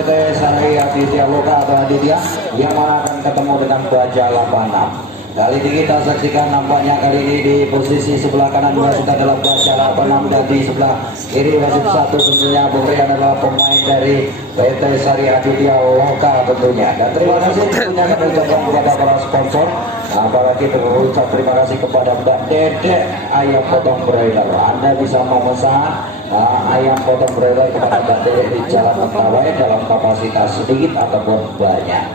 PT Sari Aditya Loka atau Aditya yang mana akan ketemu dengan Baja 86. Kali ini kita saksikan nampaknya kali ini di posisi sebelah kanan wasit adalah Baja 86 dan di sebelah kiri wasit satu tentunya pemberian adalah pemain dari PT Sari Aditya Loka tentunya. Dan terima kasih tentunya kami ucapkan kepada para sponsor. Apalagi terucap terima kasih kepada Mbak Dedek Ayam Potong Broiler. Anda bisa memesan ayam potong broiler kepada Mbak Dedek di Jalan Mentawai dalam kapasitas sedikit ataupun banyak.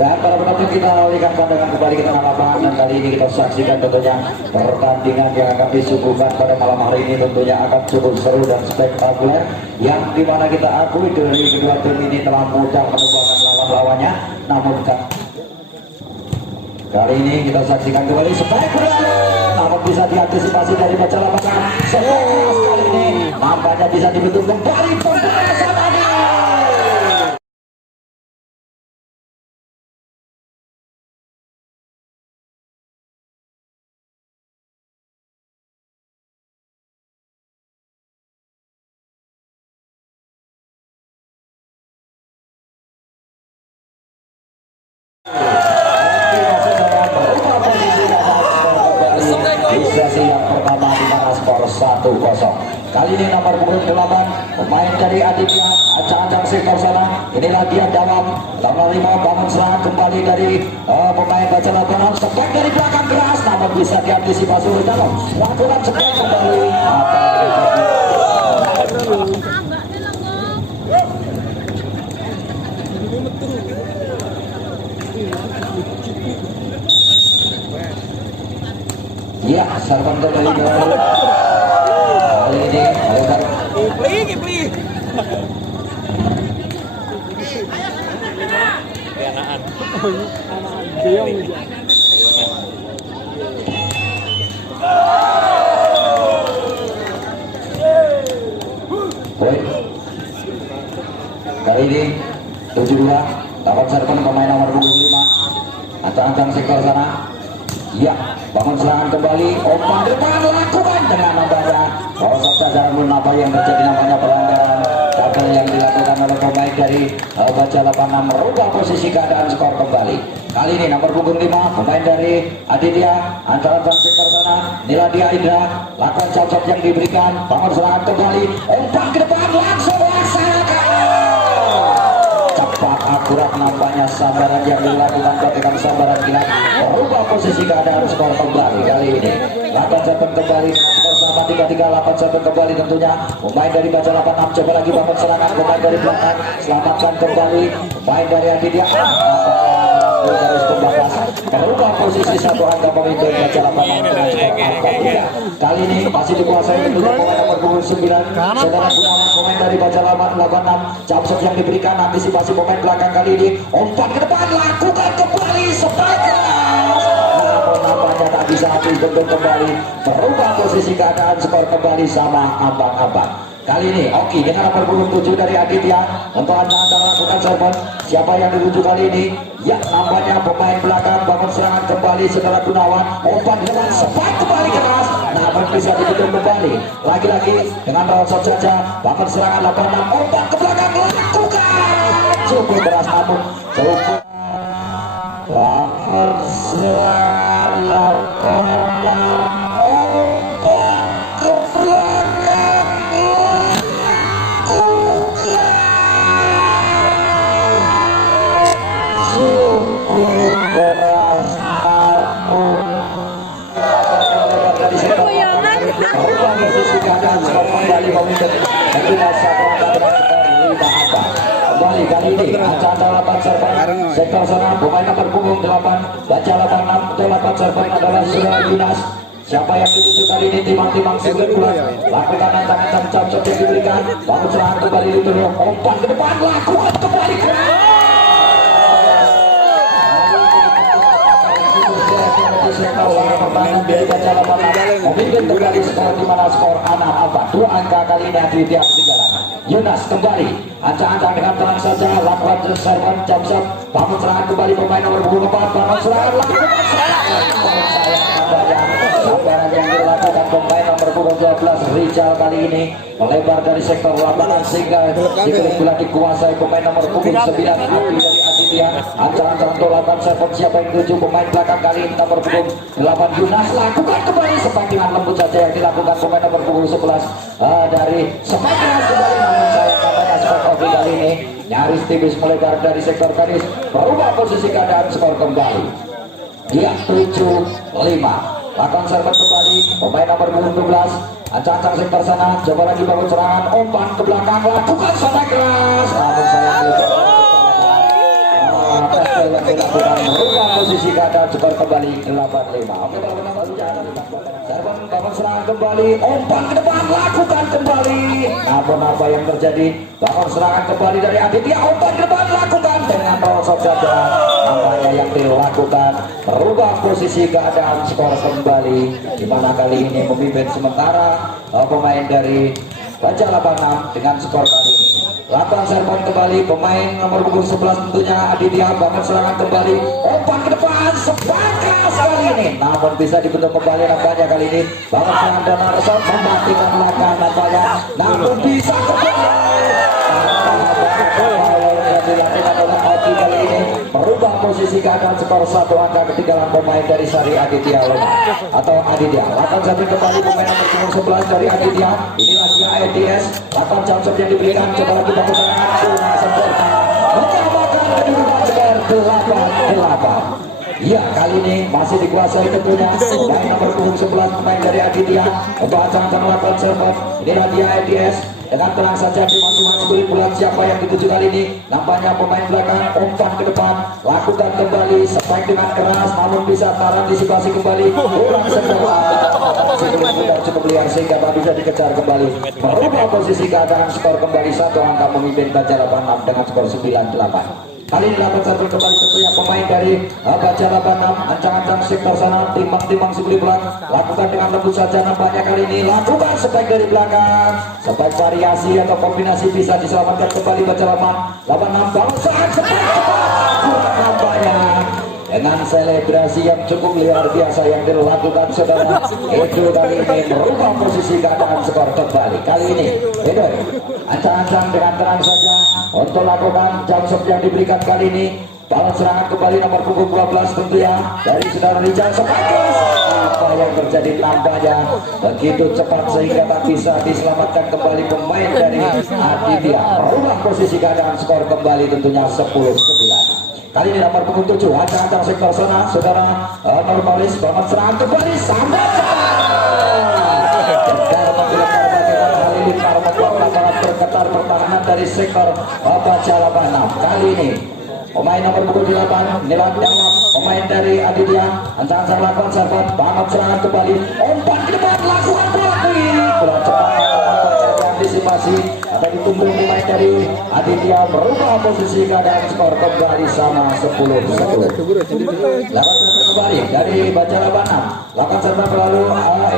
Dan para penonton kita alihkan pandangan kembali ke tengah lapangan dan kali ini kita saksikan tentunya pertandingan yang akan disuguhkan pada malam hari ini tentunya akan cukup seru dan spektakuler yang dimana kita akui dari kedua tim ini telah mudah menumbangkan lawan-lawannya, namun kali ini kita saksikan kembali spektakuler namun bisa diantisipasi dari baca lapangan. Sekelas kali ini nampaknya bisa dibentuk kembali pembalasan tadi. Sesi yang pertama di mana skor 1-0. Kali ini nomor punggung 8 pemain dari Aditya acak-acak sektor sana. Inilah dia jawab nomor 5 bangun serangan kembali dari pemain Baja 86. Sekek dari belakang keras namun bisa diantisipasi oleh Dalam. Lakukan sekek kembali. Ya, serban kembali kali ini Kipli. Kali ini 72 dapat serban pemain nomor 25 ancang-ancang sektor sana. Ya, bangun serangan kembali, umpan depan lakukan dengan nampaknya proses jajaran apa yang terjadi namanya pelanggaran tackle yang dilakukan oleh pemain dari Baja 86 merubah posisi keadaan skor kembali. Kali ini nomor punggung 5 pemain dari Aditya antara sektor sana. Inilah dia Indra, lakukan shot yang diberikan, bangun serangan kembali, umpan ke depan langsung laksanakan. Cepat akurat nampaknya sambaran yang dilakukan ketika sambaran kilat merubah posisi keadaan skor kembali. Kali ini 8-1 kembali skor sama 3-3. 8-1 kembali tentunya pemain dari Baja 86 coba lagi bangun serangan pemain dari belakang selamatkan kembali pemain dari Aditya garis pembatas merubah posisi satu angka pemimpin Baja 86 dengan skor 4-3. Kali ini masih dikuasai tentunya pemain nomor punggung 9 Saudara Gunawan pemain dari Baja 86. Capsok yang diberikan antisipasi pemain belakang kali ini umpan ke depan lakukan kembali striker namun nampaknya tak bisa dibentuk kembali merubah posisi keadaan skor kembali sama ambang-ambang. Kali ini Oki dengan nomor punggung 7 dari Aditya untuk anda lakukan serban. Siapa yang dirujuk kali ini? Ya, nampaknya pemain belakang bangun serangan kembali Saudara Gunawan, umpan dengan sepak kembali keras namun bisa dibentuk kembali lagi-lagi dengan rawat saja bangun serangan 86 umpan ke belakang lakukan cukup keras namun cukup bangun serangan 86 kembali kali ini antara 8 serban sektor sana pemain nomor punggung 8 Baja 86 untuk 8 serban adalah Surya Yunas. Siapa yang dituju kali ini timang-timang single pulang lakukan ancang-ancang capcok yang diberikan bangun serangan kembali itu umpan ke depan lakukan kembali memimpin kembali skor di mana skor 6-4 2 angka kali ini Aditya ketinggalan. Yunas kembali ancang-ancang dengan tenang saja lakukan serban jam-jam bangun serangan kembali pemain nomor 24 bangun serangan lakukan serangan sambaran yang dilakukan pemain nomor 12 Rizal kali ini melebar dari sektor lapangan sehingga diklik bola dikuasai pemain nomor punggung 9 Abi dari Aditya. Ancang-ancang untuk lakukan serve siapa yang tuju pemain belakang kali ini nomor punggung 8 Yunas lakukan kembali sepak dengan lembut saja yang dilakukan pemain nomor punggung 11 dari Semakin kembali namun sayang katanya sport Oki kali ini nyaris tipis melebar dari sektor garis berubah posisi keadaan skor kembali. Dia 7-5. Lakukan serve kembali pemain nomor punggung 12 ancang-ancang sektor sana, coba lagi bangun serangan, umpan ke belakang, lakukan sana keras namun sayang dilakukan merubah posisi keadaan skor kembali 8-5. Oke, serban bangun serangan kembali, umpan ke depan, lakukan kembali namun apa yang terjadi, bangun serangan kembali dari Aditya, umpan ke depan, lakukan dengan merosot saja nampaknya yang dilakukan merubah posisi keadaan skor kembali, dimana kali ini memimpin sementara pemain dari Baja 86 dengan skor kali ini. Lakukan serban kembali pemain nomor punggung 11 tentunya Aditya, bangun serangan kembali, umpan ke depan sebakas kali ini namun bisa dibentuk kembali nampaknya kali ini, bangun serangan dan Arson mematikan belakang nampaknya namun bisa kembali dilakukan oleh Oki kali ini merubah posisi keadaan skor 1 angka ketinggalan pemain dari Sari Aditya atau Aditya. Lakukan serban kembali pemain nomor punggung 11 dari Aditya, inilah dia ADS. Lakukan jump shot yang diberikan, coba lagi bangun serangan kurang sempurna menyamakan kedudukan skor 8-8. Iya, kali ini masih dikuasai tentunya pemain nomor punggung 11 pemain dari Aditya untuk ancang-ancang melakukan serve. Inilah dia ADS dengan tenang saja di masing-masing kulit bulan siapa yang dituju kali ini, nampaknya pemain belakang umpan ke depan, lakukan kembali spike dengan keras namun bisa terantisipasi kembali kurang sempurna cukup liar sehingga tak bisa dikejar kembali, merubah posisi keadaan skor kembali 1 angka memimpin Baja 86 dengan skor 9-8. Kali ini lakukan satu kembali tentunya pemain dari Baja 86 ancang-ancang sektor sana, timbang-timbang sebeli bulan, lakukan dengan lembut saja nampaknya kali ini, lakukan spike dari belakang, spike variasi atau kombinasi bisa diselamatkan kembali Baja 86 bangsaan spike kurang nampaknya dengan selebrasi yang cukup luar biasa yang dilakukan saudara itu kali ini merubah posisi keadaan skor kembali. Kali ini itu ancang-ancang dengan tenang saja untuk lakukan jump shot yang diberikan kali ini, balas serangan kembali nomor punggung 12 tentunya dari saudara Rizal Sepakas. Apa yang terjadi nampaknya begitu cepat sehingga tak bisa diselamatkan kembali pemain dari Aditya, merubah posisi keadaan skor kembali tentunya 10-9. Kali ini nomor punggung 7 ancang-ancang sektor sana saudara Normalis, bangun serangan kembali sampai membuat lapangan bergetar pertahanan dari sektor Baja 86. Kali ini pemain nomor punggung 8 Nilan Dalam, pemain dari Aditya ancang-ancang lakukan serban, bangun serangan kembali, umpan ke depan, lakukan bola cepat antisipasi atau ditunggu pemain dari Aditya, merubah posisi keadaan skor kembali sama 10-10. Lakukan serban kembali dari Baja 86, lakukan serban lalu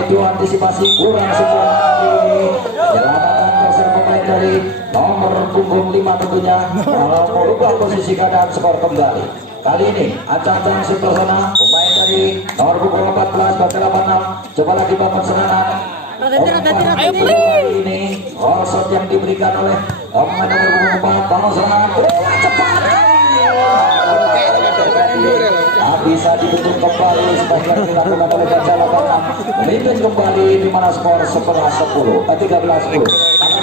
itu antisipasi kurang sempurna kali ini, menyelamatkan proses pemain dari nomor punggung 5 tentunya merubah posisi keadaan skor kembali. Kali ini ancang-ancang sektor sana pemain dari nomor punggung 14 Baja 86, coba lagi bangun serangan. Ini shot yang diberikan oleh pemain nomor 4 bangun serangan cepat bisa dibentuk kembali sebagian dilakukan oleh Baja 86 memimpin kembali di mana skor setelah 13-10.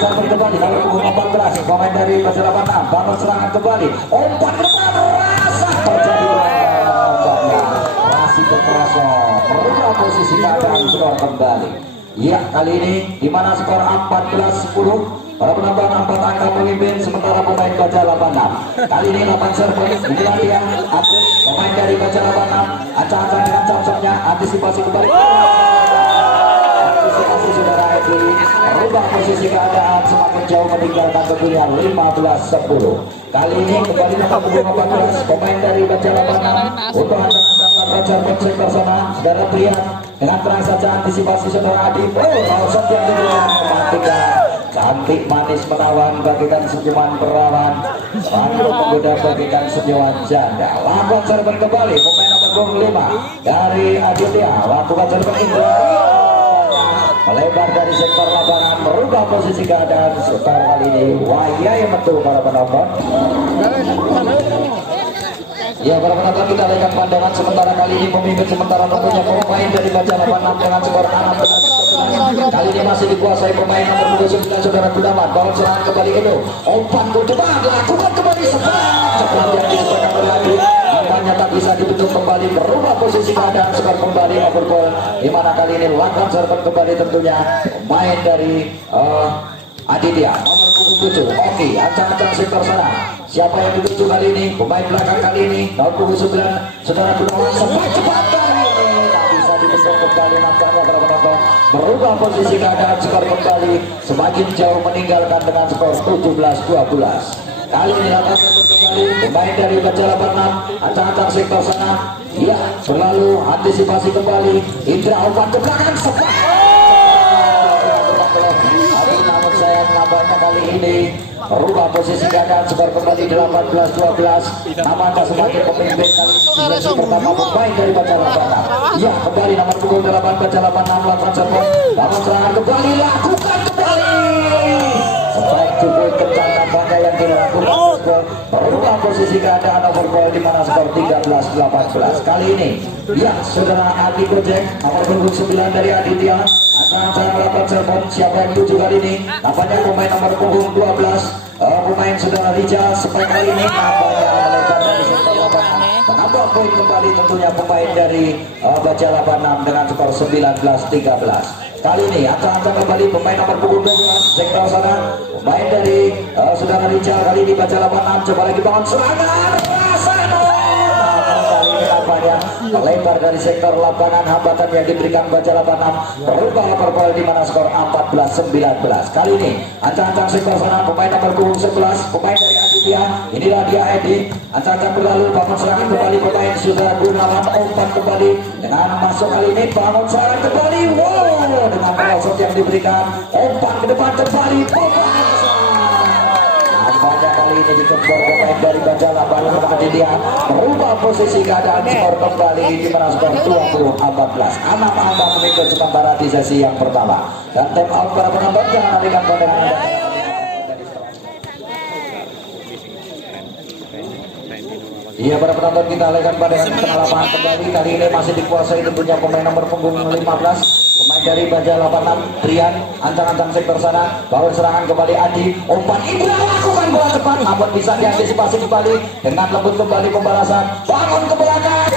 Akan kembali nomor punggung 14 pemain dari Baja 86 bangun serangan kembali, umpan ke depan, rasa terjadi masih terasa merubah posisi keadaan skor kembali. Ya, kali ini di mana skor 14-10 para penambahan 4 angka memimpin sementara pemain Baja 86. Kali ini 8 serve inilah dia Agus, pemain dari Baja 86 ancang-ancang dengan jump-shotnya, antisipasi kembali antisipasi saudara Edi, merubah posisi keadaan semakin jauh meninggalkan tentunya 15-10. Kali ini kembali nomor punggung 14 pemain dari Baja 86 untuk ancang-ancang Baja sektor sana saudara Prian dengan terang saja antisipasi saudara Adi. Shot yang diberikan mematikan, cantik manis menawan bagikan senyuman perawan, mantap pemuda bagikan senyuman janda. Lakukan serban kembali pemain nomor 25 dari Aditya, lakukan serban Indra melebar dari sektor lapangan, merubah posisi keadaan skor kali ini. Waya yang betul para penonton. Ya para penonton, kita lihat pandangan sementara kali ini pemimpin sementara tentunya pemain dari Baja 86 dengan skor 6-11. Kali ini masih dikuasai pemain nomor 29 Saudara Gunawan. Bawang serangan kembali Edo. Umpan ke depan, lakukan kembali setelah yang diserahkan berlanjut. Nampaknya tak bisa ditutup kembali, berubah posisi keadaan skor kembali overball. Di mana kali ini lakukan serban kembali tentunya pemain dari Aditya nomor punggung 7. Oke, ancang-ancang sektor sana. Siapa yang dituju kali ini? Pemain belakang kali ini nomor punggung 9 Saudara Gunawan. Cepat kali ini tak bisa ditutup kembali. Nampaknya para penonton merubah posisi keadaan skor kembali, semakin jauh meninggalkan dengan skor 17-12. Kali ini lakukan kembali pemain dari Baja 86, ancang-ancang sektor sana. Ya, selalu antisipasi kembali. Indra umpan ke belakang namun sayang nampaknya kali ini merubah posisi keadaan skor kembali 18-12. Nampaknya semakin pemimpin kali ini pertama pemain dari Baja 86. Ya, kembali nomor punggung 8 Baja 86 lakukan serban, namun serangan kembali, lakukan kembali. Baik cukup kencang nampaknya yang dilakukan, merubah posisi keadaan overball di mana skor 13-18. Kali ini ya Saudara Adi Gojek nomor punggung 9 dari Aditya akan saya lakukan serban. Siapa yang tuju kali ini? Nampaknya pemain nomor punggung 12 pemain Saudara Rija. Sampai kali ini nampaknya melebar dari sektor lapangan, menambah poin kembali tentunya pemain dari Baja 86 dengan skor 19-13. Kali ini ancang-ancang kembali pemain nomor punggung 12 sektor sana, pemain dari Saudara Rijal. Kali ini Baja 86 coba lagi bangun serangan Rasano. Kali ini nampaknya melebar dari sektor lapangan, hambatan yang diberikan Baja 86 berubah overball di mana skor 14-19. Kali ini ancang-ancang sektor sana, pemain nomor punggung 11 pemain dari Aditya. Inilah dia Edi, ancang-ancang berlalu, bangun serangan kembali pemain Saudara Gunawan. Umpan kembali dengan masuk kali ini, bangun serangan kembali. Wow, dengan pelosok yang diberikan, umpan ke depan kembali, nampaknya kali ini dikempor pemain dari Baja 86 Aditya, merubah posisi keadaan skor kembali di mana skor 20-14. Anak Anda memimpin sementara di sesi yang pertama. Dan time out para penonton, jangan alihkan pandangan Anda. Iya para penonton, kita alihkan pandangan ke tengah lapangan kembali. Kali ini masih dikuasai tentunya pemain nomor punggung 15 pemain dari Baja 86 Trian. Ancang-ancang sektor sana, bawah serangan kembali Adi. Umpan Indra lakukan bola tepat, namun bisa diantisipasi kembali dengan lembut kembali pembalasan. Bangun ke belakang.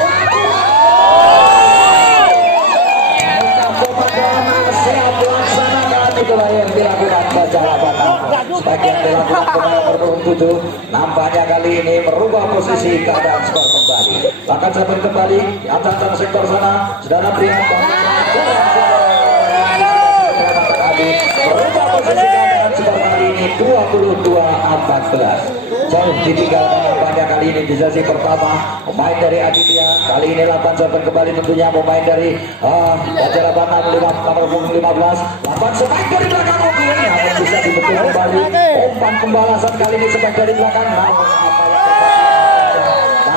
Siap laksanakan, itulah yang dilakukan Baja 86. Sebagian dilakukan pemain nomor 7. Nampaknya kali ini merubah posisi keadaan skor kembali. Bahkan serban kembali ancang-ancang sektor sana, Saudara Trian. Merubah posisi keadaan skor kali ini 22-14. Jauh ditinggalkan nampaknya kali ini di sesi pertama pemain dari Aditya. Kali ini lakukan serban kembali tentunya pemain dari Baja 86 nomor punggung 15. Lakukan sebaik dari belakang mobil, namun bisa dibetul kembali. Umpan pembalasan kali ini sebaik dari belakang, namun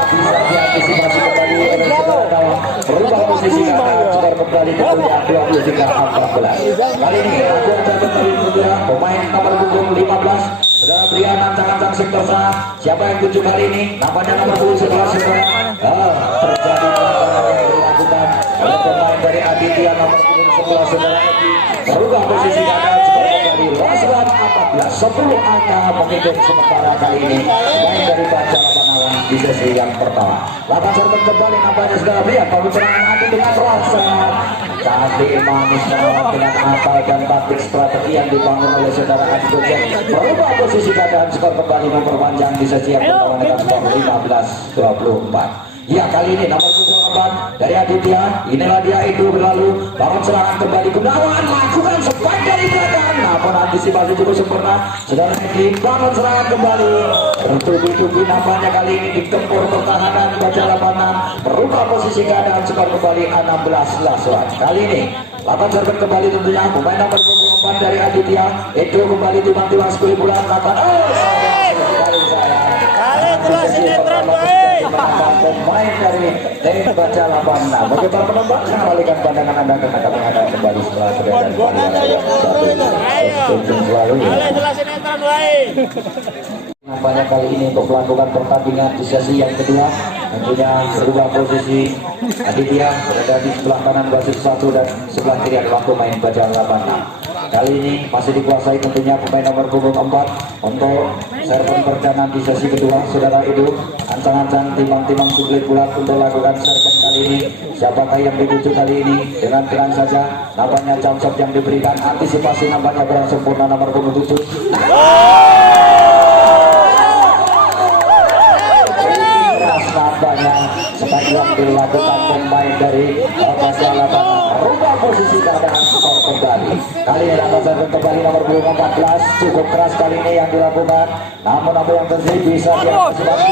bisa diantisipasi kembali oleh Saudara Gawang. Merubah posisi keadaan skor kembali tentunya 23-14. Kali ini lakukan serban kembali tentunya pemain nomor punggung 15 Saudara Brian. Ancang-ancang sektor sana, siapa yang tuju kali ini? Nampaknya nomor 10 setelah terjadi pelanggaran yang dilakukan oleh pemain dari Aditya nomor 11 Saudara Edi. Merubah posisi keadaan skor kembali 14-10 angka memimpin sementara kali ini pemain dari Baja 86 di sesi yang pertama. Lakukan serban kembali nampaknya Saudara Brian, kalau serangan Adi dengan rasa tadi manis dengan akal dan taktik strategi yang dibangun oleh Saudara Adi Gojek, merubah posisi keadaan skor kembali memperpanjang di sesi yang pertama dengan skor 15-24. Ya kali ini nomor 4 dari Aditya, inilah dia itu berlalu, bangun serangan kembali Gunawan, lakukan sebaik dari belakang, namun antisipasi cukup sempurna. Saudara Edi bangun serangan kembali, bertubi-tubi nampaknya kali ini dikempur pertahanan Baja 86, merubah posisi keadaan skor kembali 16-11. Kali ini lakukan serban kembali tentunya pemain nomor 24 dari Aditya, itu kembali timbang-timbang 10 bulan lakukan pemain dari tim Baja Labana. Bagi para penonton, saya alihkan pandangan Anda ke tengah-tengah kembali setelah beredar nampaknya kali ini untuk melakukan pertandingan di sesi yang kedua. Tentunya berubah posisi Aditya berada di sebelah kanan wasit 1 dan sebelah kiri adalah pemain Baja Labana. Kali ini masih dikuasai tentunya pemain nomor punggung 4 untuk server perdana di sesi kedua. Saudara itu ancang-ancang timang-timang sulit bulat untuk lakukan server kali ini. Siapakah yang dituju kali ini? Dengan terang saja nampaknya jump shot yang diberikan, antisipasi nampaknya kurang sempurna nomor punggung 7. Nampaknya sebagian dilakukan pemain dari Baja Labana merubah posisi keadaan skor kembali. Kali ini akan kembali nomor 14. Cukup keras kali ini yang dilakukan, namun apa yang terjadi bisa diantisipasi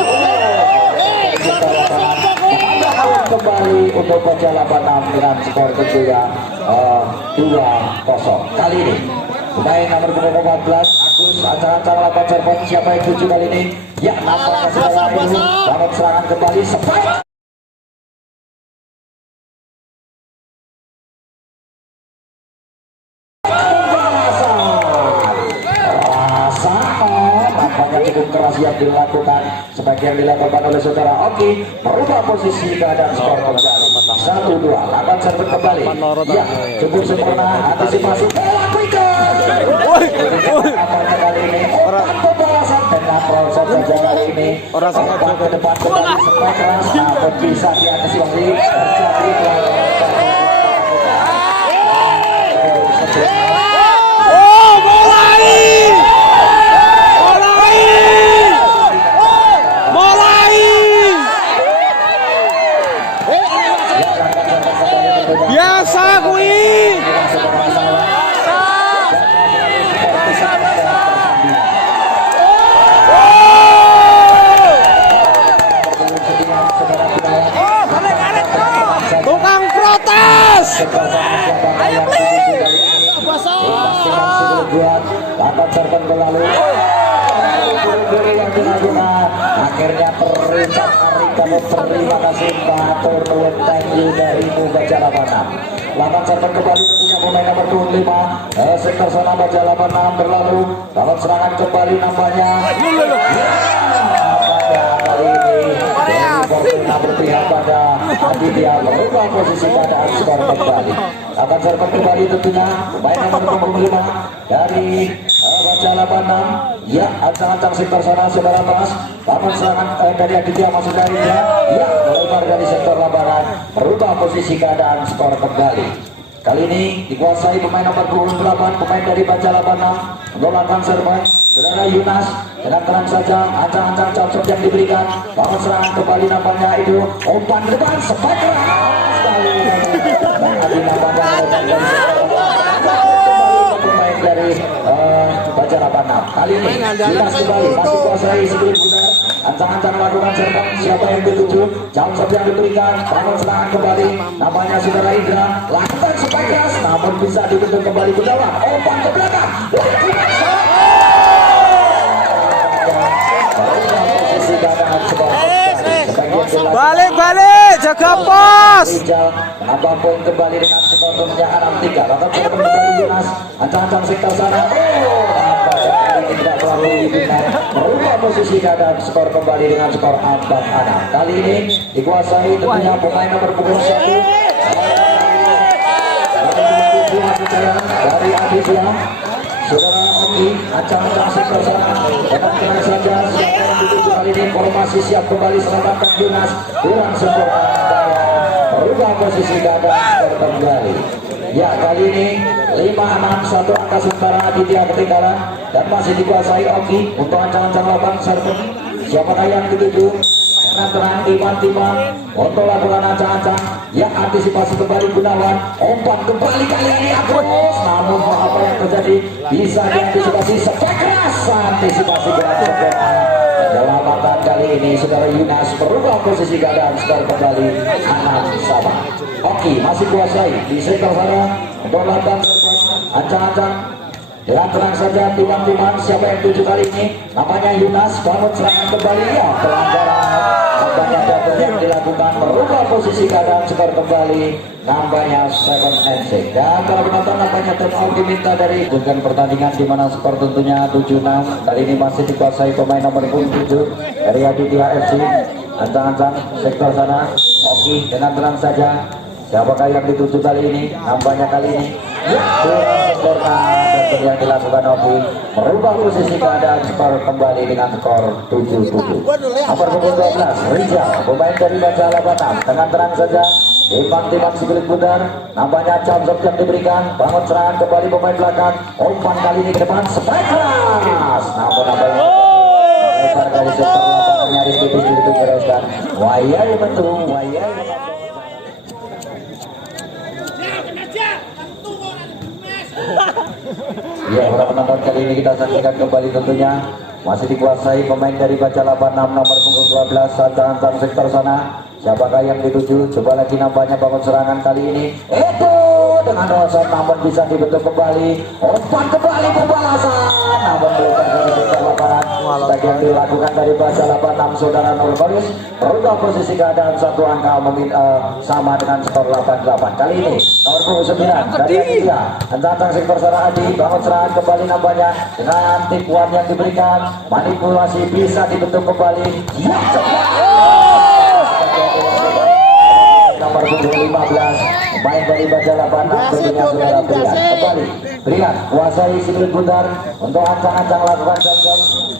kembali untuk Baja Labana dengan skor tentunya 2-0. Kali ini pemain nomor 14 Agus ancang-ancang lakukan serpong. Siapa yang tuju kali ini? Ya, nampaknya setelah itu dapat serangan kembali spike. Nampaknya cukup keras yang dilakukan sebagian dilakukan oleh saudara Oki, merubah posisi keadaan skor kembali 1-2. Lakukan servis kembali. Ya, cukup sempurna antisipasi bola nampaknya kali ini pembalasan dengan proses saja kali ini umpan ke depan kembali supaya keras, namun bisa diantisipasi terjadi biasa kui. Tukang protes. Ayo akhirnya terucap terima kasih matur nuwun thank you dari Baja Labana. Lapan server kembali punya pemain nomor 25 sektor sana Baja Labana berlalu dalam serangan kembali nampaknya kali ini berpihak pada Aditya merubah posisi keadaan skor kembali. Akan server kembali tentunya pemain nomor 25 dari Baja Labana. Ya, ancang-ancang sektor sana saudara Mas. Namun serangan dari Aditya masuk dari dia. Ya, melebar dari sektor Labana merubah posisi keadaan skor kembali. Kali ini dikuasai pemain nomor 28 pemain dari Baja Labana untuk melakukan serve. Saudara Yunas dengan terang saja ancang-ancang jump yang diberikan. Bangun serangan kembali nampaknya itu umpan ke depan spike sekali. Pemain dari Baja Labana. Kali ini Yunas kembali masih kuasai sebelum benar. Ancang-ancang melakukan serang. Siapa yang dituju? Jump yang diberikan. Bangun serangan kembali. Nampaknya saudara Indra lakukan spike keras, namun bisa ditutup kembali ke dalam. Umpan ke belakang. Balik jaga pos. Kenapa poin kembali dengan skor kemenangan 6-3. Lakukan kembali Yunas ancang-ancang sektor sana. Tidak terlalu dibina merubah posisi keadaan skor kembali dengan skor 4-6. Kali ini dikuasai tentunya pemain nomor 21 dari Aditya. Saudara Oki ancang-ancang sektor sana dengan tenang saja siapa yang dituju kali ini formasi siap kembali selamatkan Yunas kurang sempurna merubah posisi keadaan skor kembali. Ya, kali ini 5-6 1 angka sementara Aditya ketinggalan dan masih dikuasai Oki untuk ancang-ancang lapangan server. Siapakah yang dituju? Tenang timang-timang untuk lakukan ancang-ancang. Ya, antisipasi kembali Gunawan. Umpan kembali kali ini Agus. Namun apa yang terjadi bisa diantisipasi spike keras. Antisipasi berhasil. Dalam kali ini saudara Yunas berubah posisi keadaan skor kembali 6-sama. Oki masih kuasai di sektor sana untuk lakukan ancang-ancang dengan tenang saja timang-timang. Siapa yang tuju kali ini? Namanya Yunas. Bangun serangan kembali. Ya, pelanggaran nampaknya jatuh yang dilakukan dilakukan merubah posisi keadaan skor kembali nampaknya 7 and 6. Dan para penonton nampaknya turnout diminta dari bukan pertandingan di mana skor tentunya 7-6. Kali ini masih dikuasai pemain nomor 7 dari Aditya FC. Ancang-ancang sektor sana Oki dengan tenang saja. Siapakah yang dituju kali ini? Nampaknya kali ini kurang sempurna dan yang dilakukan Oki merubah posisi keadaan skor kembali dengan skor 7-7. Nomor punggung 12 Rizal, pemain dari Baca Batam dengan tenang saja timbang-timbang segelit putar. Nampaknya jump yang diberikan, bangun serangan kembali pemain belakang. Umpan kali ini ke depan spike keras, namun nampaknya lebar dari sektor lapangan nyaris tipis dibereskan. Wayai betul, wayai ya, para penonton kali ini kita saksikan kembali tentunya masih dikuasai pemain dari Baca 86 nomor punggung 12 Ancang-ancang sektor sana. Siapakah yang dituju? Coba lagi nampaknya bangun serangan kali ini. Itu dengan rosot namun bisa dibentuk kembali. Umpan kembali pembalasan. Namun melebar dari sektor lapangan. Sebagai yang dilakukan dari Baca 86 saudara Nurbalis merubah posisi keadaan satu angka sama dengan skor 88. Kali ini nomor punggung 9 dari Aditya. Ancang-ancang sektor sana Adi bangun serangan kembali nampaknya dengan tipuan yang diberikan. Manipulasi bisa dibentuk kembali. Ya, nomor punggung 15 pemain dari Baca 86 tentunya saudara Brian. Kembali Brian kuasai siklit putar untuk ancang-ancang lakukan jump.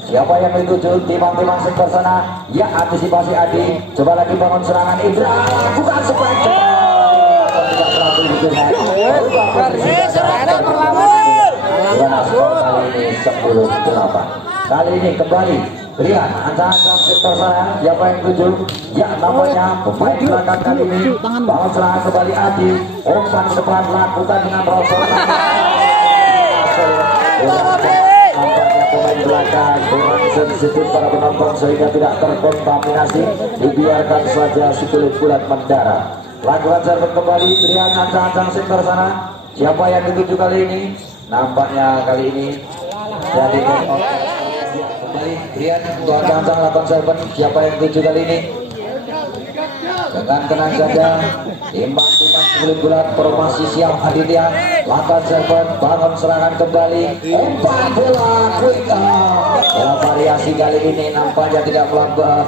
Siapa yang dituju? Timang-timang sektor sana. Ya, antisipasi Adi. Coba lagi bangun serangan Indra. Bukan spike. Tidak berhasil digerak. Kali ini 10-8. Kali ini kembali Brian, ancang-ancang sektor sana. Siapa yang tuju? Ya, namanya pemain belakang kali ini. Bangun serangan kembali Adi. Umpan depan lakukan dengan rosot. Pemain belakang kurang sensitif para penonton sehingga tidak terkontaminasi. Dibiarkan saja sikulit bulat mendarat. Lakukan servis kembali Brian, ancang-ancang sektor sana. Siapa yang dituju kali ini? Nampaknya kali ini jadi kembali Brian untuk ancang-ancang lakukan servis. Siapa yang dituju kali ini? Dengan tenang saja timbang-timbang sikulit bulat formasi siap Aditya. Lakukan servis, bangun serangan kembali. Umpan bola quick bola variasi kali ini nampaknya tidak melebar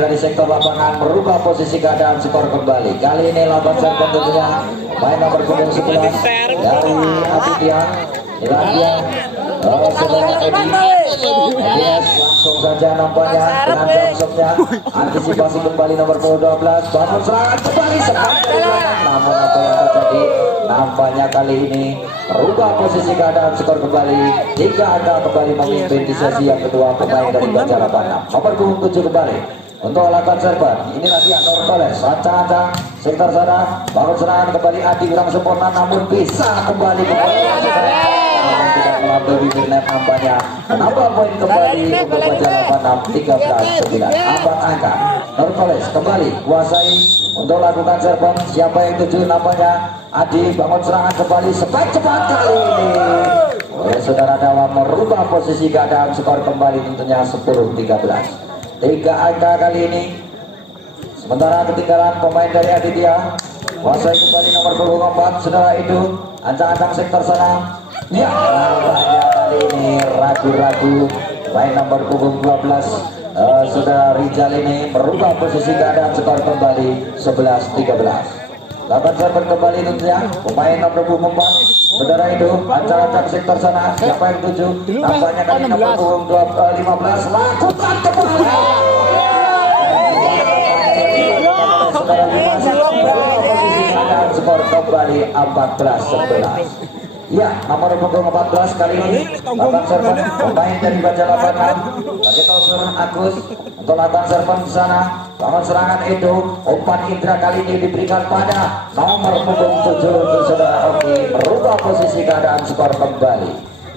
dari sektor lapangan merubah posisi keadaan skor kembali. Kali ini lakukan servis tentunya main nomor punggung 11 dari Aditya. Aditya saudara Edi langsung saja nampaknya dengan jumpshotnya. Antisipasi kembali nomor 12 bangun serangan kembali serangan namun apa yang terjadi nampaknya kali ini merubah posisi keadaan skor kembali. 3 angka kembali memimpin di sesi yang kedua pemain dari Baca 86 nomor punggung 7 kembali untuk lakukan serban. Inilah dia Nurbalis ancang-ancang sektor sana bangun serangan kembali Adi kurang sempurna namun bisa kembali tidak melampaui net nampaknya menambah poin kembali untuk Baca 86 13-9. 4 angka Nurbalis kembali kuasai untuk lakukan serban. Siapa yang tuju? Nampaknya Adi bangun serangan kembali cepat kali ini oleh saudara Dawa merubah posisi keadaan skor kembali tentunya 10-13. 3 angka kali ini. Sementara ketinggalan pemain dari Aditya kuasai kembali nomor punggung 4 saudara itu ancang-ancang sektor sana. Ya, nampaknya kali ini ragu-ragu main nomor punggung 12 saudara Rizal ini merubah posisi keadaan skor kembali 11-13. Lakukan server kembali tentunya pemain nomor punggung 4 saudara itu ancang-ancang sektor sana. Siapa yang tuju? Nampaknya kali nomor punggung 15 lakukan kembali saudara Dimas merubah posisi keadaan skor kembali 14-11. Ya, nomor punggung 14 kali ini lakukan serban pemain dari Baca 86 bagi Tosur Agus untuk lakukan serban di sana. Bangun serangan itu umpan Indra kali ini diberikan pada nomor punggung 7 untuk saudara Oki merubah posisi keadaan skor kembali.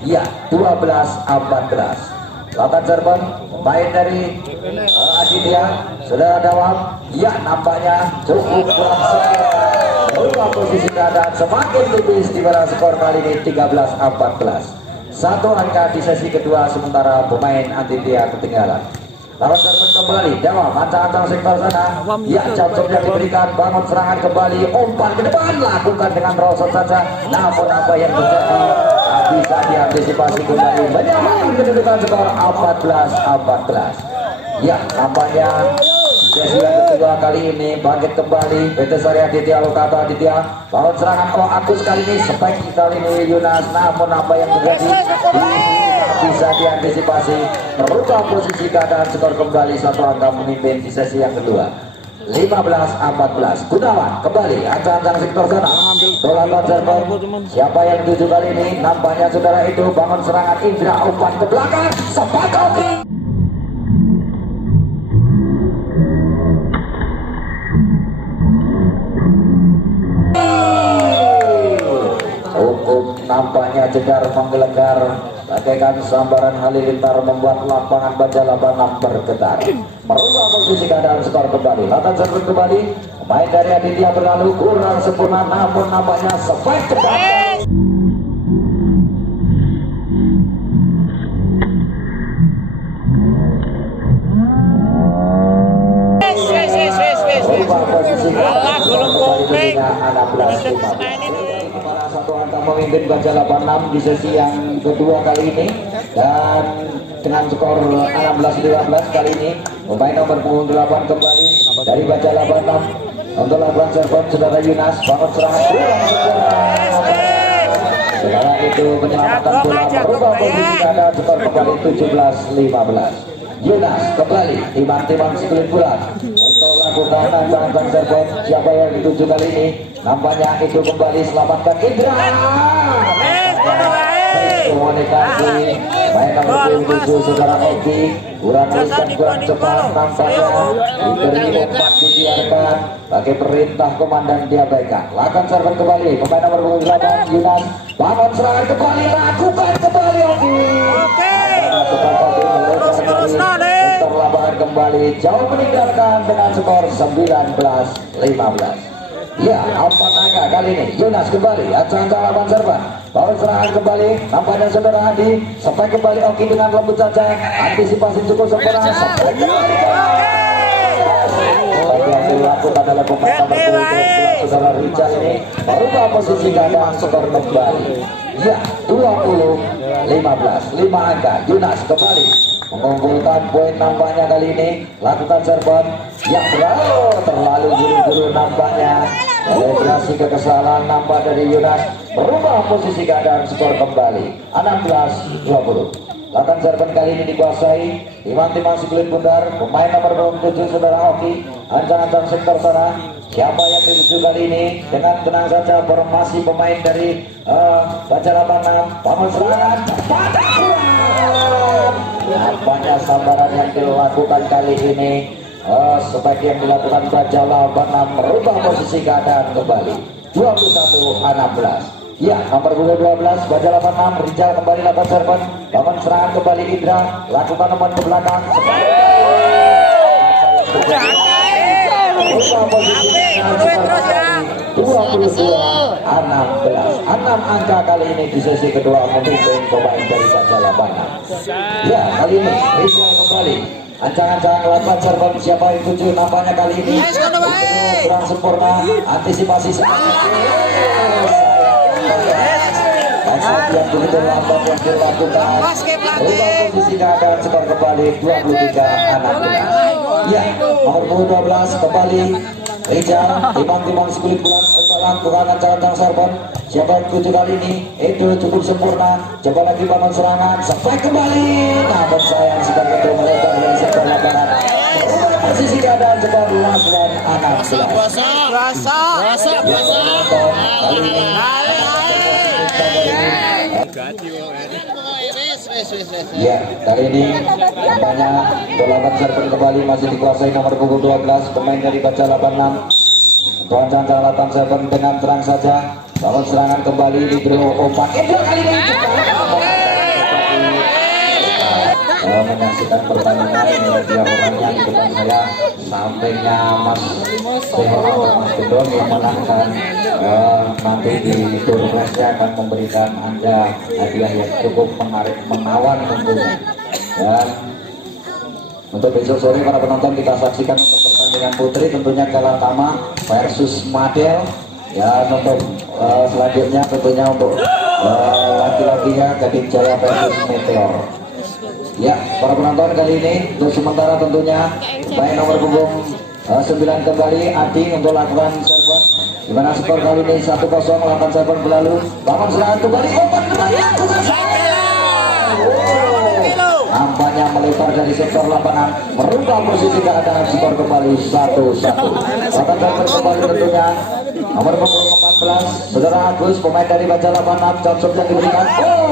Ya, 12-14. Lakukan serban pemain dari Aditya saudara Dawam. Ya, nampaknya cukup kurang sempurna merubah posisi keadaan semakin tipis di mana skor kali ini 13-14. 1 angka di sesi kedua sementara pemain Aditya ketinggalan. lawan serban kembali, jawab, ancang-ancang sektor sana. Ya, jatuh yang diberikan, bangun serangan kembali, umpan ke depan, lakukan dengan rosot saja. Namun apa yang terjadi? Bisa diantisipasi kembali, menyamakan kedudukan skor 14-14. Ya, nampaknya sesi yang kedua kali ini bangkit kembali PT Sari Aditya Lokata Aditya. Bangun serangan Agus kali ini, spek kali ini Yunas. Namun apa yang terjadi? Bisa diantisipasi, merubah posisi keadaan, skor kembali satu angka memimpin di sesi yang kedua 15-14. Gunawan kembali, ancang-ancang sektor sana, bola server. Siapa yang tuju kali ini? Nampaknya saudara itu, bangun serangan Indra, umpan ke belakang, sempat oke. Nampaknya jedar menggelegar bagaikan sambaran halilintar, membuat lapangan baja lapangan bergetar, merubah posisi keadaan, skor kembali. Latan servis kembali, pemain dari Aditya berlalu kurang sempurna, namun nampaknya spek kedatangan. Merubah posisi keadaan, skor kembali 16-15. Satu angka memimpin baja 86 di sesi yang kedua kali ini, dan dengan skor 16-15 kali ini pemain nomor punggung 8 kembali dari baja 86 untuk lakukan serve. Saudara Yunas, bangun serangan kurang sempurna, saudara itu menyelamatkan bola, merubah posisi keadaan, skor kembali 17-15. Yunas kembali, timang-timang sekulit bulat untuk lakukan ancang-ancang serve. Siapa yang dituju kali ini? Nampaknya itu kembali, selamatkan Indra. Komunikasi main nomor 7 saudara Oki, kurang kencang, kurang cepat, nampaknya diberi umpan, dibiarkan bagi perintah komandan diabaikan. Lakukan serve kembali, pemain nomor 8 Yunas, bangun serangan kembali, lakukan kembali Oki. Terlambat kembali, jauh meninggalkan dengan skor 19-15. Ya, empat angka kali ini. Yunas kembali, ancang-ancang lawan serban, baru serangan kembali. Nampaknya saudara Adi, sampai kembali Oki dengan lembut saja, antisipasi cukup sempurna. Sampai kembali yang dilakukan oleh pemain nomor 12 saudara Rijal ini, merubah posisi keadaan, skor kembali. Ya, 20-15, 5 angka. Yunas kembali mengumpulkan poin, nampaknya kali ini lakukan serban yang terlalu buru-buru, nampaknya selebrasi kekesalan nampak dari Yunas, merubah posisi keadaan, skor kembali 16-20. Lakukan serban kali ini dikuasai timang-timang sekulit bundar, pemain nomor 7 saudara Oki, ancang-ancang sektor sana. Siapa yang dituju kali ini? Dengan tenang saja, formasi pemain dari baca 86, bangun serangan, nampaknya sambaran yang dilakukan kali ini, sebagai yang dilakukan baca 86, merubah posisi keadaan kembali 21-16. Ya, nomor 12 baca 86 Rijal kembali lakukan serban, bangun serangan kembali Indra, lakukan umpan ke belakang. Merubah posisi 22-16, 6 angka kali ini di sesi kedua memimpin pemain dari baca 86. Ya, kali ini Rijal kembali, ancang-ancang lakukan serban. Siapa yang tuju? Nampaknya kali ini kurang sempurna, antisipasi yang begitu lambat yang dilakukan, berubah posisi keadaan, skor kembali 23-16. Ya, nomor 12 kembali Rijal, timang-timang sekulit bulan, lakukan ancang-ancang serban. Siapa yang tuju kali ini? Itu cukup sempurna, coba lagi bangun serangan, sampai kembali, namun sayang sebagai itu melebar dari sektor lapangan, merubah posisi keadaan, skor 18-16. Ya, kali ini nampaknya dolapan serban kembali masih dikuasai nomor punggung 12 pemain dari baca 86. Gonjang latan serban dengan terang saja, bangun serangan kembali di bro umpan. Kali ini menyaksikan pertandingan ini dia orangnya di depan saya, sampingnya Mas Dewa atau Mas Gedon yang menangkan. Nanti di turnesnya akan memberikan Anda hadiah yang cukup menarik, menawan tentunya. Dan Untuk besok sore para penonton kita saksikan untuk pertandingan putri tentunya Galatama versus Madel. Ya untuk selanjutnya tentunya untuk laki-lakinya Gading Jaya versus Meteor. Ya para penonton kali ini untuk sementara tentunya main nomor punggung 9 kembali Adi untuk lakukan serve. Dimana skor kali ini 1-0 lakukan serve berlalu. Bangun serangan kembali open kembali lakukan nampaknya melebar dari sektor lapangan merubah posisi keadaan skor kembali 1-1. Lakukan serve kembali tentunya nomor punggung 14 Saudara Agus pemain dari Baja 86 cocok yang diberikan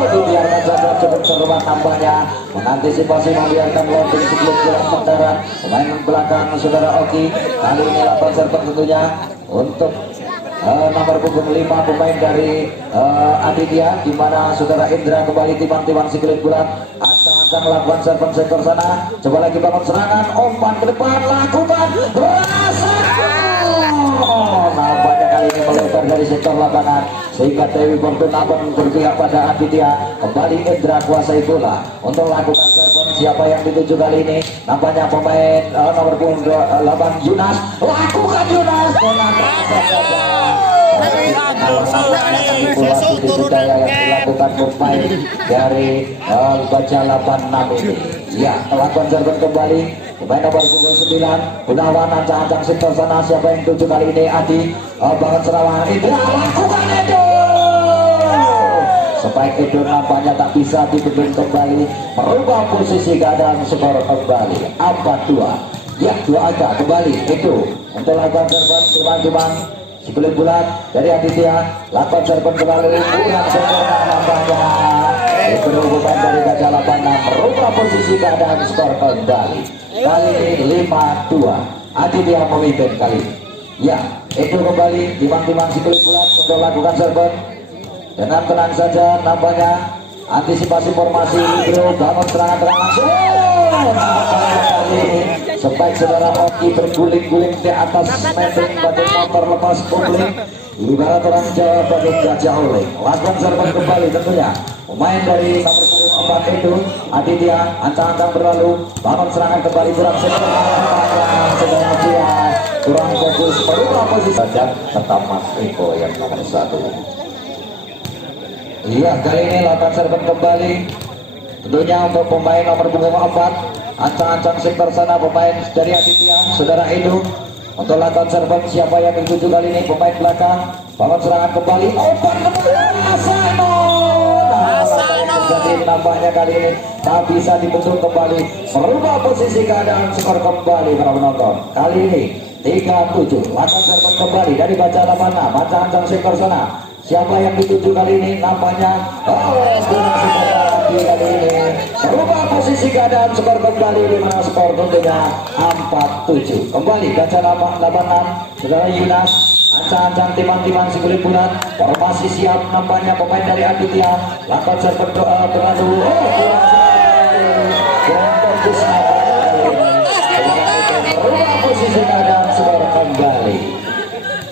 dibiarkan saja cukup serbat nampaknya mengantisipasi membiarkan loading sebelum jalan mendarat pemain belakang Saudara Oki kali ini lakukan serve tentunya untuk nomor punggung 5 pemain dari Aditya di mana Saudara Indra kembali timbang-timbang si kulit bulat ancang lakukan serve sektor sana coba lagi bangun serangan umpan ke depan lakukan berasa nampaknya kali ini melebar dari sektor lapangan sehingga Dewi Fortuna berpihak pada Aditya kembali Indra kuasai bola untuk lakukan serve siapa yang dituju kali ini nampaknya pemain nomor punggung 8 Yunas lakukan Yunas yang dilakukan pemain dari Baja 86 ini ya lakukan serve kembali pemain nomor punggung 9 Gunawan ancang-ancang sektor sana siapa yang tuju kali ini Adi banget serangan itu lakukan itu spike itu nampaknya tak bisa dibendung kembali merubah posisi keadaan skor kembali 4-2 ya 2 angka kembali itu untuk lakukan serve timbang-timbang si kulit bulat dari Aditya lakukan serve kembali kurang sempurna nampaknya itu beban dari Gajah 86 merubah posisi keadaan skor kembali kali ini 5-2 Aditya memimpin kali ya itu kembali timbang-timbang si kulit bulat untuk lakukan serve dengan tenang saja nampaknya antisipasi formasi libero bangun serangan langsung sebaik Saudara Oki berguling-guling di atas meeting badan motor lepas publik ibarat orang Jawa bagai gajah oleh lakukan serve kembali tentunya pemain dari nomor punggung 4 itu Aditya ancang-ancang berlalu bangun serangan kembali kurang sempurna Saudara Cia kurang fokus merubah posisi saja tetap Mas Eko yang nomor 1. Iya kali ini lakukan serve kembali tentunya untuk pemain nomor punggung 4 ancang-ancang sektor sana pemain dari Aditya Saudara Edo untuk lakukan serve siapa yang dituju kali ini pemain belakang bangun serangan kembali open kembali Asano jadi nampaknya kali ini tak bisa dibentuk kembali merubah posisi keadaan skor kembali para penonton kali ini 3-7 lakukan serve kembali dari Baja 86 ancang-ancang sektor sana siapa yang dituju kali ini nampaknya kali ini merubah posisi keadaan skor kembali di mana skor tentunya 4-7 kembali Baja 86 Saudara Yunas ancang-ancang timbang-timbang si kulit bulat formasi siap nampaknya pemain dari Aditya lakukan serve berlalu merubah posisi keadaan skor kembali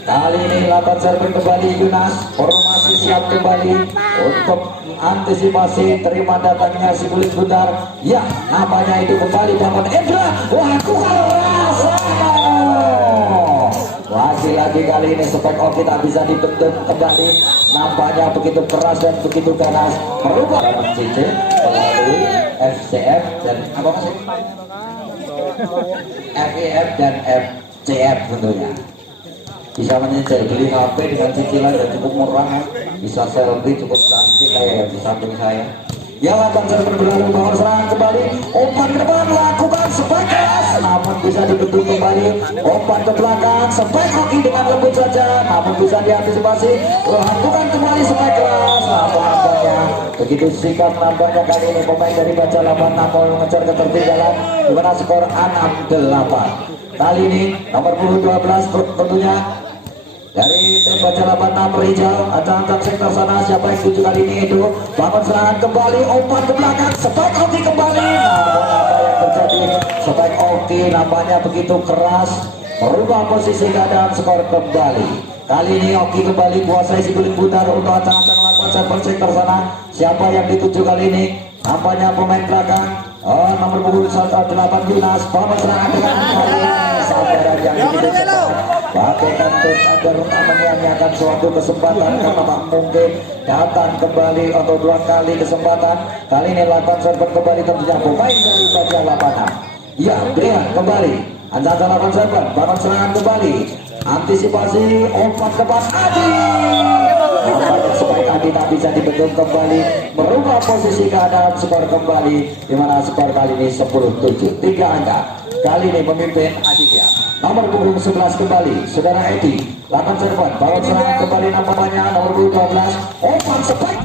kali ini lakukan serve kembali Yunas formasi siap kembali untuk antisipasi terima datangnya si kulit butar ya namanya itu kembali bangun Indra lakukan Rasano lagi-lagi kali ini spek Oki tak bisa dibentuk kembali nampaknya begitu keras dan begitu ganas merubah CC melalui FCF dan apa sih FEF dan FCF tentunya bisa menyicil beli HP dengan cicilan dan cukup murah bisa selfie cukup cantik kayak di samping saya ya lakukan serve berlalu bangun serangan kembali umpan ke depan lakukan spike keras namun bisa dibentuk kembali umpan ke belakang spike Oki dengan lembut saja namun bisa diantisipasi lakukan kembali spike keras nampaknya begitu sikap nampaknya kali ini pemain dari Baja 86 mau mengejar ketertinggalan di mana skor 6-8 kali ini nomor punggung 12 tentunya dari tim Baja 86 Rijal ancang-ancang sektor sana siapa yang tuju kali ini itu bangun serangan kembali umpan ke belakang spike Oki kembali namun apa yang terjadi spike Oki nampaknya begitu keras merubah posisi keadaan skor kembali kali ini Oki kembali kuasai si kulit butar untuk ancang-ancang lakukan serve sektor sana siapa yang dituju kali ini nampaknya pemain belakang nomor punggung 8 Yunas, bangun serangan dengan sabaran yang begitu cepat. Bagaikan terus agar menyanyiakan suatu kesempatan karena tak mungkin datang kembali untuk 2 kali kesempatan. Kali ini lakukan serban kembali tentunya pemain dari Baja Lapangan. Ya, Brian kembali. Ancaman lakukan serban, bangun serangan kembali. Antisipasi umpan depan Adi. Supaya Adi tak bisa dibentuk kembali, merubah posisi keadaan skor kembali, di mana skor kali ini 10-7, 3 angka. Kali ini memimpin Aditya. Nomor punggung 11 kembali, Saudara Edi. Lakukan serban, bangun serangan kembali namanya nomor 12. Umpan sepak.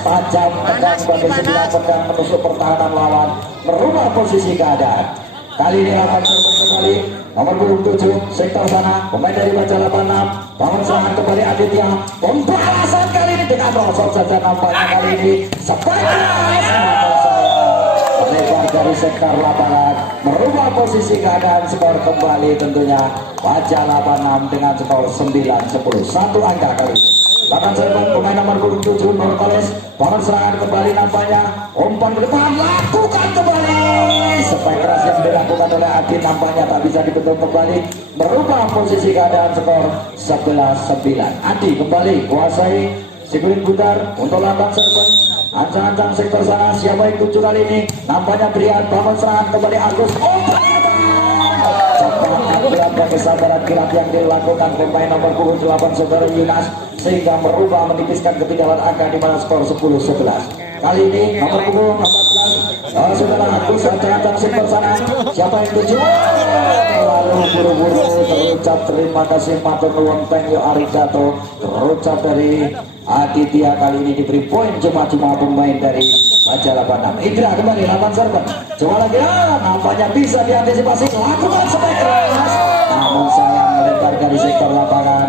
Tajam tekan sebagai 9 pedang menusuk pertahanan lawan, merubah posisi keadaan. Kali ini akan serban kembali nomor punggung 7 sektor sana, pemain dari Baja 86. Bangun serangan kembali Aditya, pembalasan kali ini dengan rosot saja nampaknya kali ini lebar dari sektor lapangan, merubah posisi keadaan, skor kembali tentunya Baja 86 dengan skor 9-10, 1 angka kali ini. Lakukan serban pemain nomor punggung 7 Norkoles, bangun serangan kembali nampaknya, umpan ke depan, lakukan kembali. Spike keras yang dilakukan oleh Adi nampaknya tak bisa dibentuk kembali, merubah posisi keadaan, skor 11-9. Adi kembali kuasai Sigurd putar untuk lakukan serban. Ancang-ancang sektor sana, siapa yang tuju kali ini? Nampaknya Brian, bangun serangan kembali Agus, umpan ke depan. Cepat kesabaran kilat yang dilakukan pemain nomor punggung 8 Saudara Yunas, sehingga merubah menipis ketinggalan angka di mana skor 10-11. Kali ini nomor punggung 14 Saudara Agus, ancang-ancang sektor sana, siapa yang tuju? Lalu buru-buru terucap terima kasih matur nuwun thank you arigato, terucap dari Aditya. Kali ini diberi poin cuma-cuma pemain dari Baja 86. Indra kembali lakukan serban, coba lagi, nampaknya bisa diantisipasi, lakukan spike keras, namun sayang melebar dari sektor lapangan.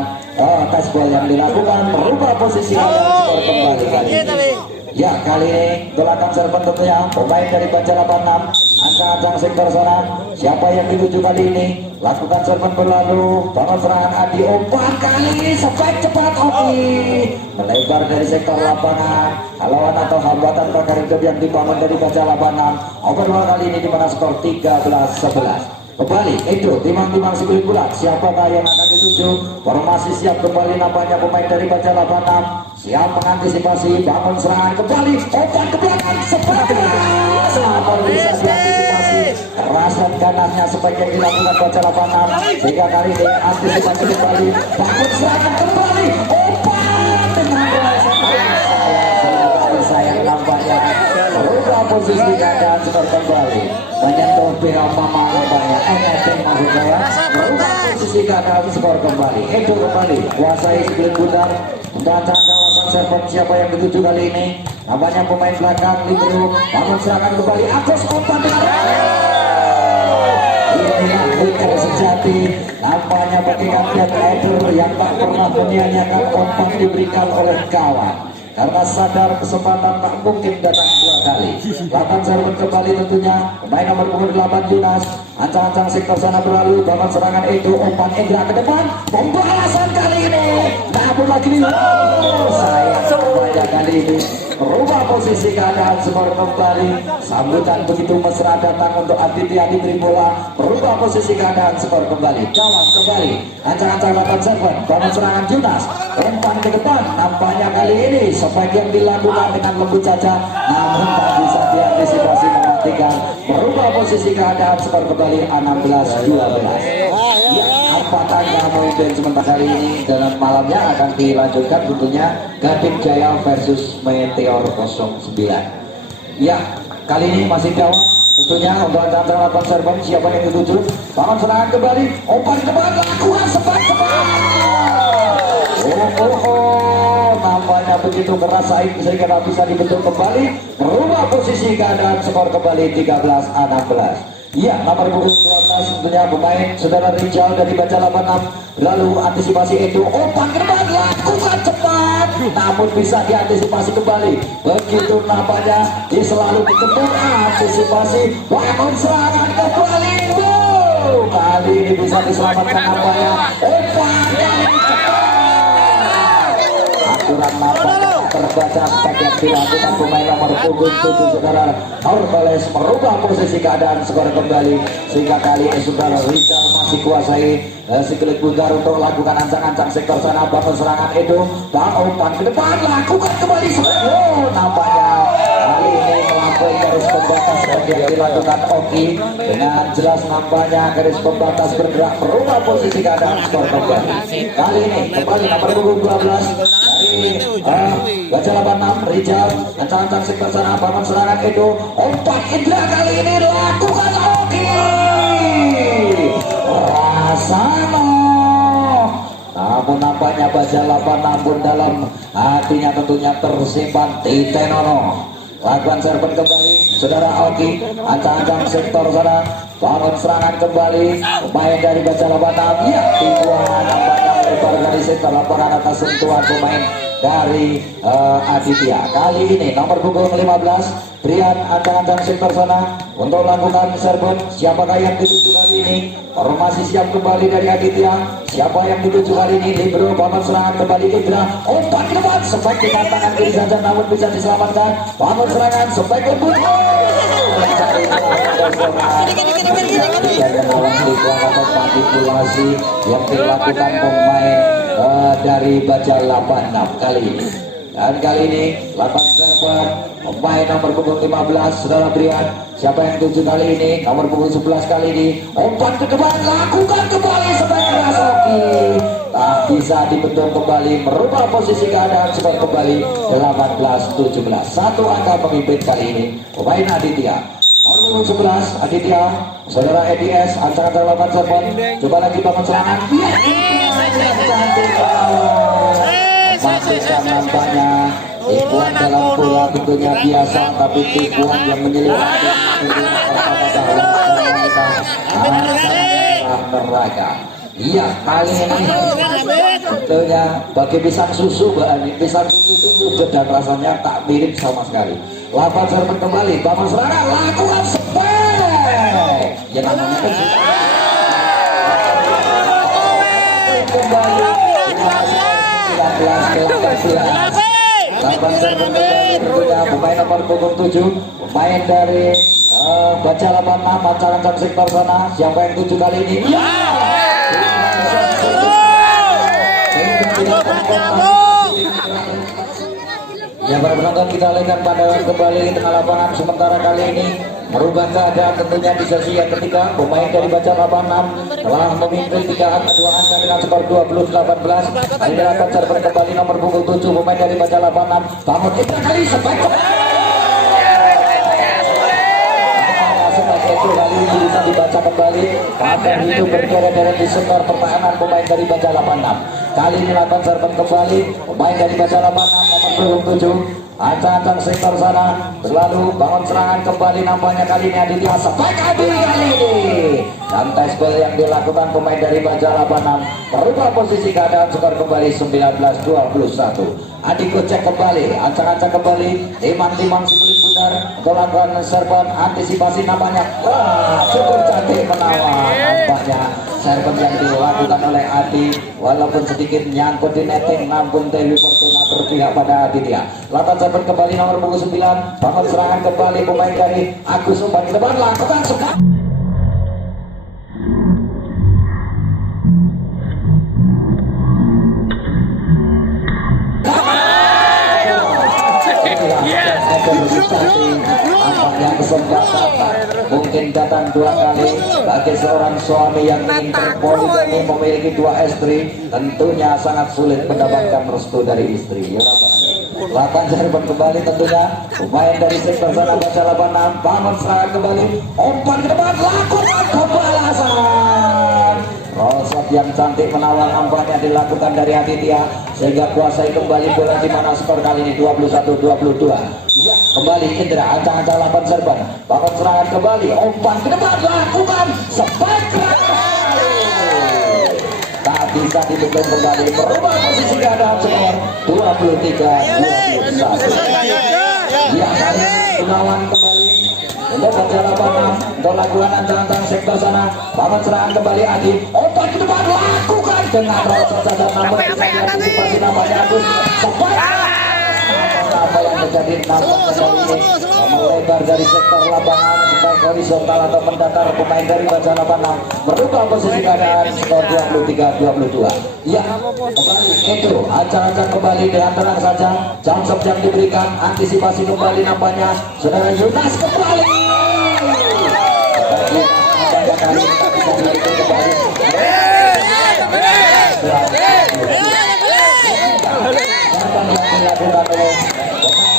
Tes ball yang dilakukan merubah posisi dan skor kembali kali ini. Ya, kali ini golakan serban tentunya pemain dari Baja 86. Ancang-ancang sektor sana, siapa yang dituju kali ini? Lakukan serban berlalu, bangun serangan Adi, umpan kali ini spike cepat Odi, melebar dari sektor lapangan. Halangan atau hambatan bakar hidup yang dibangun dari Baja 86. Overall kali ini di mana skor 13-11. Kembali itu timang-timang Sigurd bulat, siapakah yang akan dituju? Formasi siap kembali nampaknya pemain dari Baja 86, siap mengantisipasi, bangun serangan kembali, umpan ke belakang, seperti namun bisa diantisipasi kerasan ganasnya sebagai yang dilakukan Baja 86, sehingga kali ini antisipasi kembali, bangun serangan kembali, umpan dengan sayang nampaknya merubah posisi keadaan skor kembali, menyentuh pihak mama nampaknya maksud saya, merubah posisi keadaan skor kembali. Itu kembali kuasai Sigurd putar untuk ancang-ancang serban, siapa yang dituju kali ini? Nampaknya pemain belakang libero, bangun serangan kembali, Agus umpan dengan inilah winger sejati, nampaknya bagian Piat Eder yang tak pernah menyia-nyiakan umpan diberikan oleh kawan, karena sadar kesempatan tak mungkin datang 2 kali. Lakukan serban kembali tentunya pemain nomor punggung 8 Yunas, ancang-ancang sektor sana berlalu, bangun serangan itu, umpan Indra ke depan, pembalasan kali ini, namun lagi sayang nampaknya kali ini merubah posisi keadaan, skor kembali. Sambutan begitu mesra datang untuk Aditya, diberi bola, merubah posisi keadaan, skor kembali. Gawang kembali, ancang-ancang lakukan serban, bangun serangan Yunas, umpan ke depan, nampaknya kali ini sebagian dilakukan dengan lembut saja, namun tak bisa diantisipasi mematikan, merubah posisi keadaan, skor kembali 16-12. Ya, angkatannya memimpin sementara kali ini, dalam malamnya akan dilanjutkan tentunya Gading Jaya versus Meteor 09. Ya, kali ini masih jauh tentunya untuk antara lapan serban, siapa yang dituju? Bangun serangan kembali, umpan ke depan, lakukan sepak cepat. Nampaknya begitu keras sehingga tak bisa dibentuk kembali, merubah posisi keadaan, skor kembali 13-16. Ya, nomor punggung 12 tentunya pemain Saudara Rijal dari Baja 86. Lalu antisipasi itu, umpan ke depan, lakukan cepat, namun bisa diantisipasi kembali. Begitu nampaknya selalu dibentuk antisipasi, bangun serangan kembali, gol. kali ini bisa diselamatkan nampaknya. Aturan nampaknya terbaca spek yang dilakukan pemain nomor punggung 7 saudara Norveles merubah posisi keadaan skor kembali sehingga kali ini saudara Rizal masih kuasai siklet Bugar untuk lakukan ancang-ancang sektor sana. Bangun serangan itu Bang Opan ke depan lakukan kembali nampaknya kali ini melampaui garis pembatas yang dilakukan Oki dengan jelas nampaknya garis pembatas bergerak merubah posisi keadaan skor kembali. Kali ini kembali nomor punggung 12 dari baca 86 Rizal ancang-ancang sektor sana. Bangun serangan itu Opan Indra kali ini lakukan Oki Rasano, namun nampaknya baca 86 pun dalam hatinya tentunya tersimpan Titenono. Lakukan serban kembali saudara Oki ancang-ancang sektor sana. Bangun serangan kembali pemain dari baca 86 ya tipuan nampaknya melebar dari sektor lapangan atas sentuhan pemain dari Aditya. Kali ini nomor punggung 15 Brian ancang-ancang sektor sana untuk lakukan serban. Siapakah yang dituju kali ini? Formasi siap kembali dari Aditya. Siapa yang dituju kali ini? Libero. Bangun serangan kembali Indra. Umpan ke depan sebaik dengan tangan kiri saja namun bisa diselamatkan. Bangun serangan sebaik lembut. Manipulasi yang dilakukan pemain dari baca 86 kali ini. Dan kali ini lakukan serban pemain nomor punggung 15 saudara Brian. Siapa yang tuju kali ini? Nomor punggung 11 kali ini umpan ke depan lakukan kembali sebaik keras Oki tak bisa dibendung kembali merubah posisi keadaan skor kembali 18-17 satu angka pemimpin kali ini pemain Aditya. Nomor punggung 11 Aditya saudara EDS ancang-ancang lakukan serban. Coba lagi bangun serangan matikan nampaknya tipuan dalam bola tentunya biasa tapi tipuan yang menyelimuti neraka. Iya kali ini tentunya bagi pisang susu pisang susu itu wujud dan rasanya tak mirip sama sekali. Lapan serban kembali bangun serangan lakukan spek ya namanya kembali 18-18 pemain nomor punggung 7 pemain dari baca 86 ancang-ancang sektor sana. Siapa yang tuju kali ini? Ya para penonton kita alihkan pandangan kembali di tengah lapangan sementara kali ini merubah keadaan tentunya di sesi yang ketiga. Pemain dari baca 86 telah memimpin 3 angka 2 angka dengan skor 20-18. Kali ini akan serban kembali nomor punggung 7 pemain dari baca 86 bangun kita kali sebaik itu kali ini bisa dibaca kembali akan hidup berderet-deret di skor pertahanan pemain dari baca 86. Kali ini akan serban kembali pemain dari baca 86 nomor punggung 7 ancang-ancang sektor sana selalu bangun serangan kembali nampaknya kali ini Aditya sebaik Adi kali ini dan tes ball yang dilakukan pemain dari baca 86 merubah posisi keadaan skor kembali 19-21. Adi cek kembali ancang-ancang kembali timang-timang si kulit putar untuk lakukan serban antisipasi nampaknya cukup cantik menawar nampaknya serban yang dilakukan oleh Adi walaupun sedikit nyangkut di netting namun Dewi Fortuna berpihak pada Aditya. Lakukan serban kembali nomor punggung 9 bangun serangan kembali pemain dari Agus umpan ke depan lakukan sekat nampaknya kesempatan mungkin datang 2 kali bagi seorang suami yang ingin berpoligami memiliki 2 istri tentunya sangat sulit mendapatkan restu dari istri. Lakukan serban kembali tentunya pemain dari sektor sana baca 86 bangun serangan kembali umpan ke depan lakukan kebalasan. Rosot yang cantik menawar nampaknya dilakukan dari Aditya sehingga kuasai kembali bola di mana skor kali ini 21-22. Ya, kembali Indra ancang-ancang lapan serban bangun serangan kembali umpan ke depan lakukan sebaik tak bisa didukung kembali merubah posisi keadaan skor 23-21. Ya kali ini Gunawan kembali untuk berjalan panah untuk lakukan ancang-ancang sektor sana. Bangun serangan kembali Adi, otot ke depan lakukan dengan rotot saja, namun bisa diantisipasi namanya Agus. Apa yang terjadi nampaknya ini melebar dari sektor lapangan baik horizontal atau mendatar. Pemain dari Bajana Panam merubah posisi keadaan, skor 23-22. Ya, kembali itu ancang-ancang kembali dengan tenang saja. Jump yang diberikan, antisipasi kembali nampaknya saudara Yunas kembali. Dilakukan oleh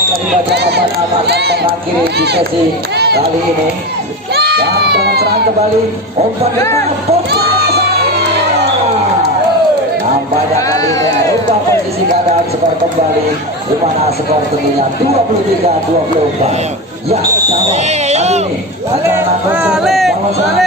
dari Bajana Panam akan mengakhiri di sesi kali ini. Dan pengeceraan kembali umpan depan nampaknya kali ini merubah posisi keadaan, skor kembali di mana skor tentunya 23-24. Ya, jawab kali ini akan bangun